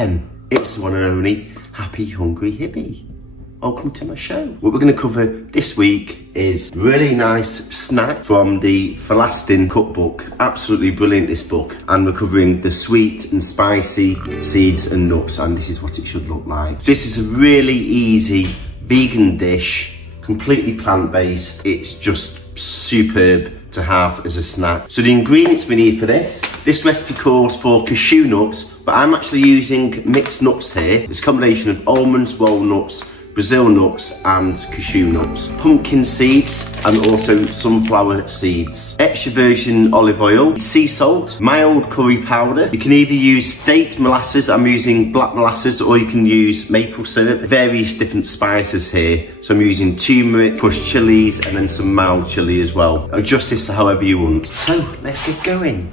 Bethlehem. It's the one and only Happy Hungry Hippie. Welcome to my show. What we're going to cover this week is a really nice snack from the Falastin cookbook. Absolutely brilliant, this book. And we're covering the sweet and spicy seeds and nuts, and this is what it should look like. So this is a really easy vegan dish, completely plant-based. It's just superb to have as a snack. So the ingredients we need for this recipe calls for cashew nuts, but I'm actually using mixed nuts here. It's a combination of almonds, walnuts, Brazil nuts and cashew nuts, pumpkin seeds and also sunflower seeds, extra virgin olive oil, sea salt, mild curry powder. You can either use date molasses, I'm using black molasses, or you can use maple syrup, various different spices here. So I'm using turmeric, crushed chilies and then some mild chili as well. Adjust this to however you want. So let's get going.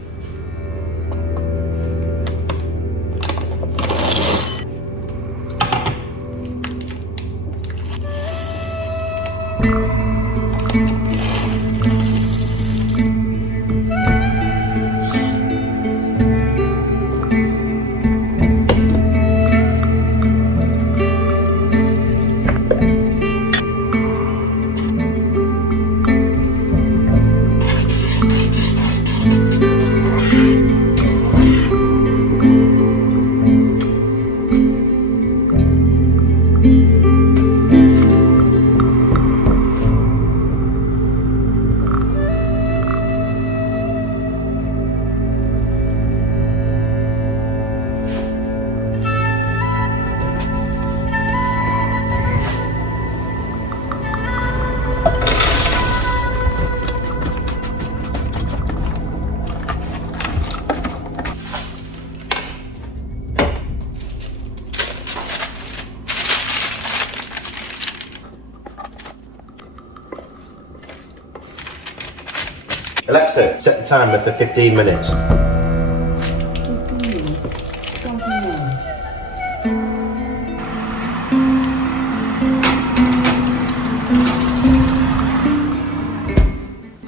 Alexa, set the timer for 15 minutes.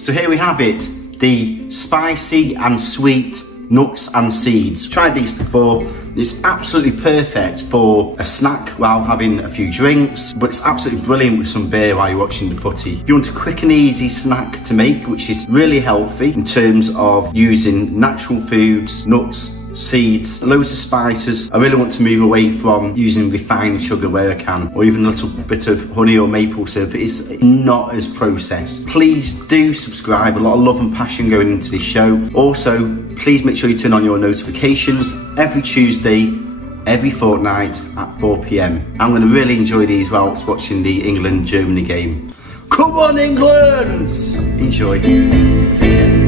So here we have it, the spicy and sweet nuts and seeds. Tried these before. It's absolutely perfect for a snack while having a few drinks, but it's absolutely brilliant with some beer while you're watching the footy. If you want a quick and easy snack to make, which is really healthy in terms of using natural foods, nuts, seeds, loads of spices. I really want to move away from using refined sugar where I can, or even a little bit of honey or maple syrup. It's not as processed. Please do subscribe, a lot of love and passion going into this show. Also, please make sure you turn on your notifications every Tuesday, every fortnight at 4 PM. I'm going to really enjoy these whilst watching the England-Germany game. Come on, England! Enjoy. Take care.